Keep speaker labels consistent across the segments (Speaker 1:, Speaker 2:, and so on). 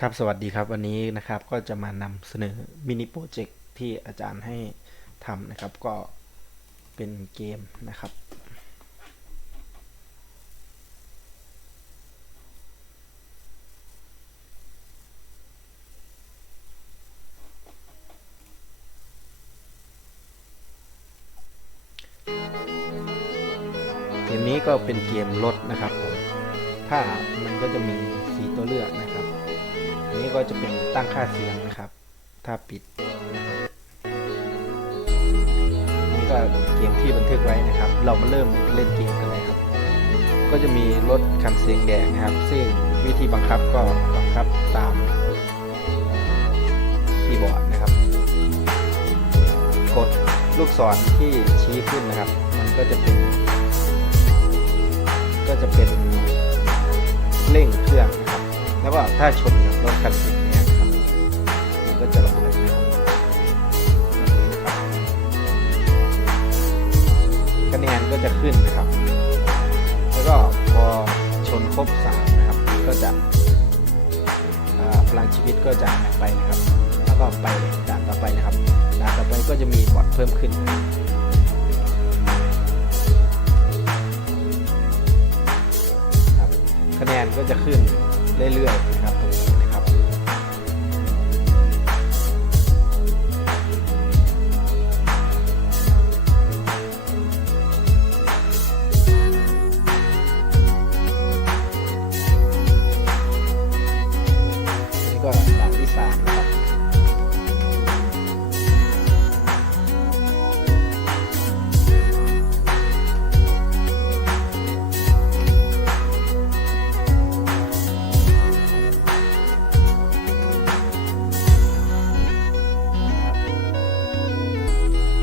Speaker 1: ครับ สวัสดีครับ วันนี้นะครับก็จะมานำเสนอมินิโปรเจกต์ที่อาจารย์ให้ทำนะครับ ก็เป็นเกมนะครับ เกมนี้ก็เป็นเกมรถนะครับผมถ้ามันก็จะมีสีตัวเลือกนะครับ อันนี้ก็จะเป็นตั้งค่าเสียงนะครับ ถ้าปิด นี่ก็เกมที่บันทึกไว้นะครับ เรามาเริ่มเล่นเกมกันเลยครับ ก็จะมีรถคันเสียงแดงนะครับ ซึ่งวิธีบังคับก็บังคับตามคีย์บอร์ดนะครับ กดลูกศรที่ชี้ขึ้นนะครับ มันก็จะเป็น ถ้าชนกับรถคันสีแดงนะครับมันก็จะระเบิดนะครับนี้นะครับคะแนนก็จะขึ้นนะครับ แล้วก็พอชนครบ3นะครับ ก็จะพลังชีวิตก็จะหายไปนะครับ แล้วก็ไปด่านต่อไปนะครับด่านต่อไปก็จะมีบอทเพิ่มขึ้นนะครับคะแนนก็จะขึ้น เรื่อยๆนะครับผม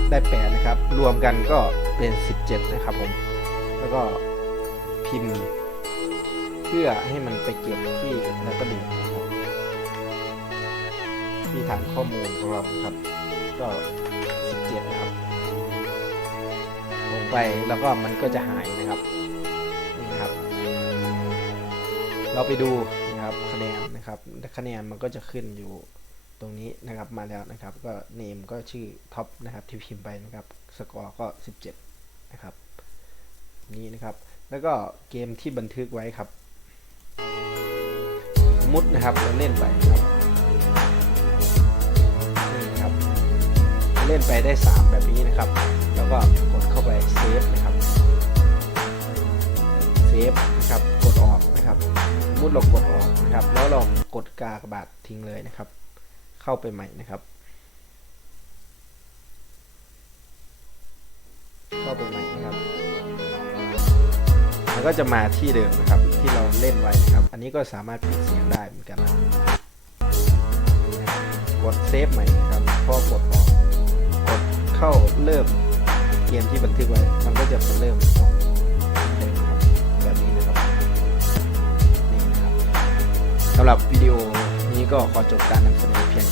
Speaker 1: ได้แปดนะครับ รวมกันก็เป็น 17 นะครับผม แล้วก็พิมพ์ เพื่อให้มันไปเก็บที่แล้วก็ดีนะครับที่ฐานข้อมูลของเราครับ ก็ 17 นะครับ ลงไปแล้วก็มันก็จะหายนะครับนี่นะครับ เราไปดูนะครับคะแนนนะครับคะแนนมันก็จะขึ้นอยู่ ตรงนี้นะครับมาแล้วนะครับ ก็เนมก็ชื่อท็อปนะครับที่พิมพ์ไปนะครับสกอร์ก็ 17 นะครับ นี้นะครับ แล้วก็เกมที่บันทึกไว้ครับ มุดนะครับเราเล่นไปนะครับนี่นะครับ เล่นไปได้ 3 แบบนี้นะครับ แล้วก็กดเข้าไปเซฟนะครับเซฟนะครับกดออกนะครับมมุดเรากดออกนะครับ แล้วเรากดกากบาททิ้งเลยนะครับ เข้าไปใหม่นะครับ เข้าไปใหม่นะครับแล้วก็จะมาที่เดิมนะครับ ที่เราเล่นไว้นะครับ อันนี้ก็สามารถปิดเสียงได้เหมือนกันนะกดเซฟใหม่นะครับพอกดออกกดเข้าเริ่มเกมที่บันทึกไว้ มันก็จะมาเริ่มตรงเดิมครับแบบนี้นะครับนี่นะครับสำหรับวิดีโอนี้ก็ขอจบการนำเสนอเพียง